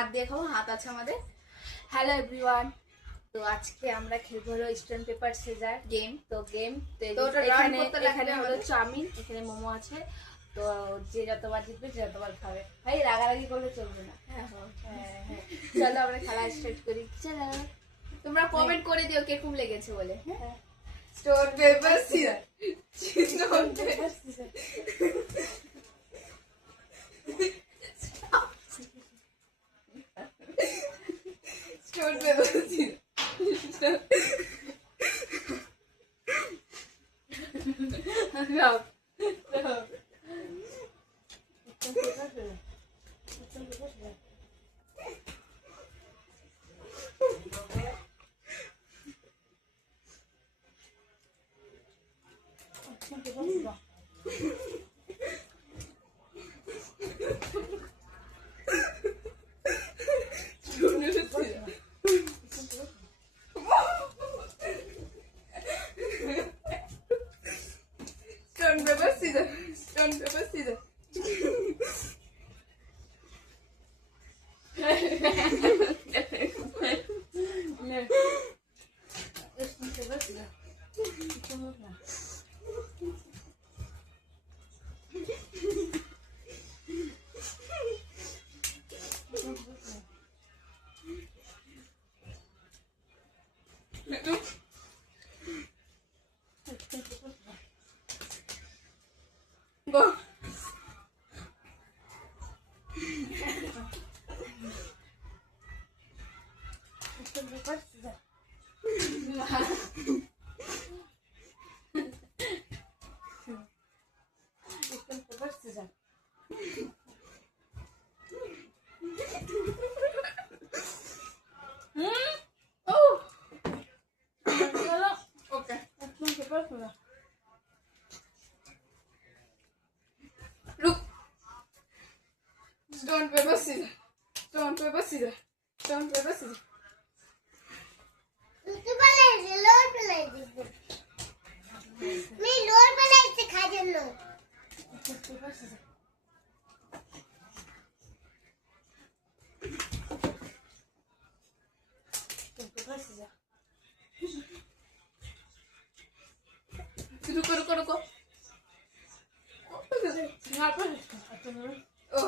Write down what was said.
হাত দিয়ে খাবো, হাত আছে আমাদের। হ্যালো এভরিওয়ান, তো আজকে আমরা খেলবো হলো স্টোন পেপার সিজার গেম। তো গেম এখানে হলো চাউমিন, এখানে মোমো আছে। তো যে যতবার জিতবে যে যতবার খাবে। ভাই রাগারাগি করলে চলবে না। হ্যাঁ হ্যাঁ, চলো আমরা খেলা স্টার্ট করি। চলো তোমরা কমেন্ট করে দিও কে খুব লেগেছে বলে। হ্যাঁ, stone paper scissor, stone paper scissor. Stone paper scissor. Stone paper scissors. Stone paper scissors. Go. Stone paper scissors. Stone paper scissors. Oh. Okay. Stone paper scissors. Look. Stone paper scissors. Stone paper scissors. Stone paper scissors. मी लोर बनायचे खाजलो रुको रुको रुको। Oh,